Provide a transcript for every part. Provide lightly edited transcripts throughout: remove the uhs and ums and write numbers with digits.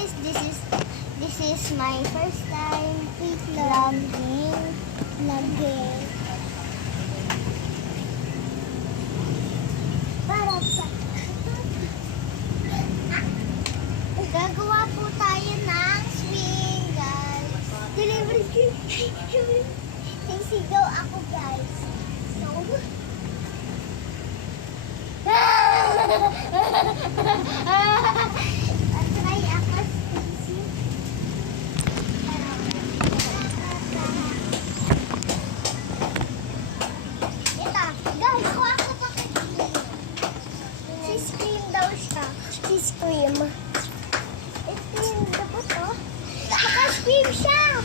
guys, this is my first time vlogging. Gagawa po tayo ng swing, guys. Delivery. Sisigaw ako, guys. So, try ako, Stacy. Ito, guys, kuha ko pa kay si-scream daw siya. Si-scream. I-scream daw po to. Naka-scream siya.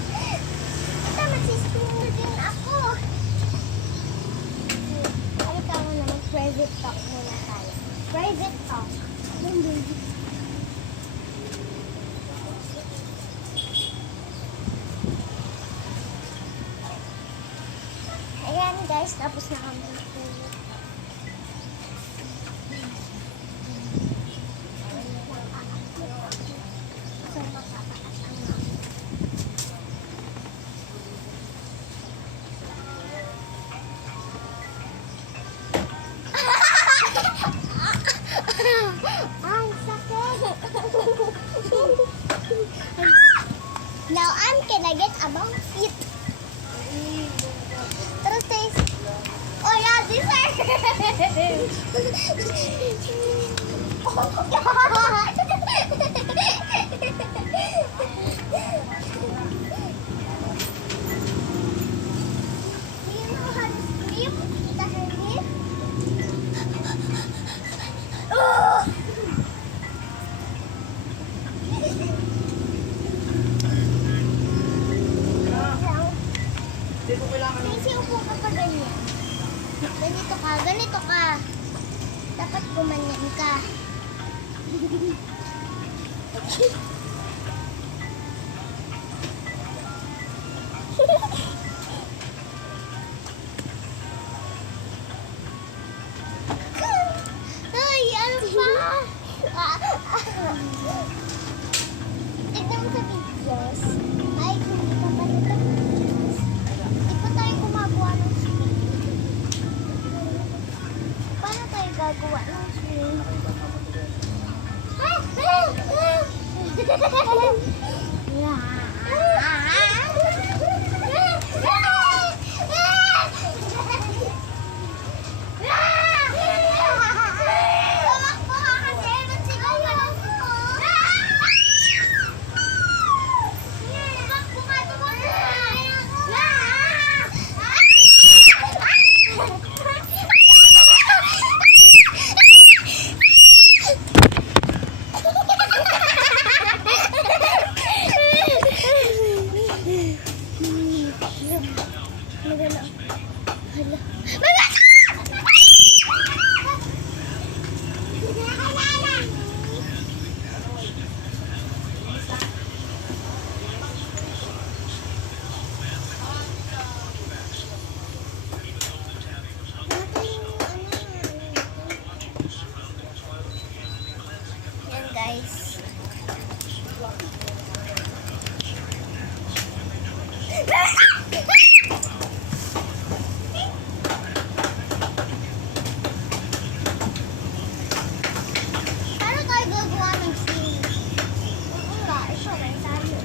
Ito, mag-scream na din ako. Ano ka mo naman? Private talk muna tayo. Private talk. Ayan guys, tapos na kami. Ang sakit. Now I'm gonna get about it. Terus guys. Oh yeah, this Do you know how to scream? Kasi upo ka pa ganyan. Ganito ka. Dapat gumanyan ka. Ay, ano pa? Tignan mo sa videos. Ay, kung hindi ka pa rin sa videos. Di pa tayo gumagawa ng swing. Paano tayo gagawa ng swing? Yan guys. Paano tayo gagawa ng swing? Oo nga, ito rin tayo.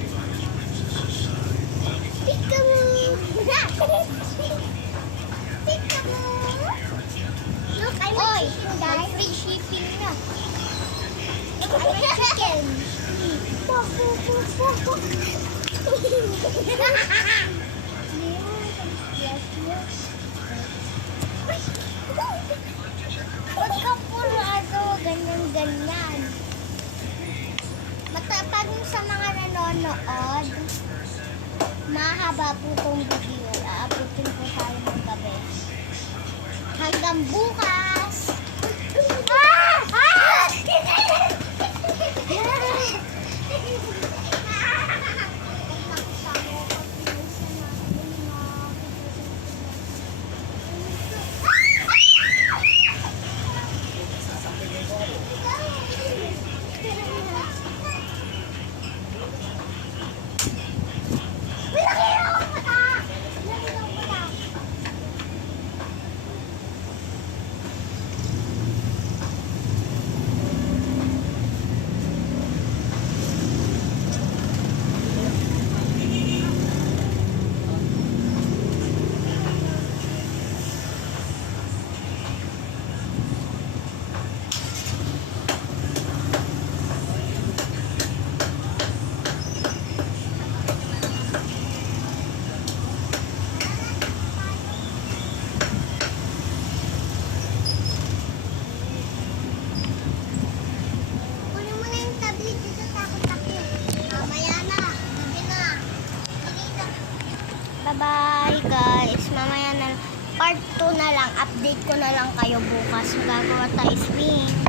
Peekaboo! Peekaboo! Look, I'm a chicken, guys. Free shipping na. I'm a chicken. Huwag ka puro ganyan-ganyan. Matapag sa mga nanonood, mahaba po itong video. Aabutin po tayo ng gabi. Hanggang bukas! na lang, update ko na lang kayo bukas. Magagawa tayo spin.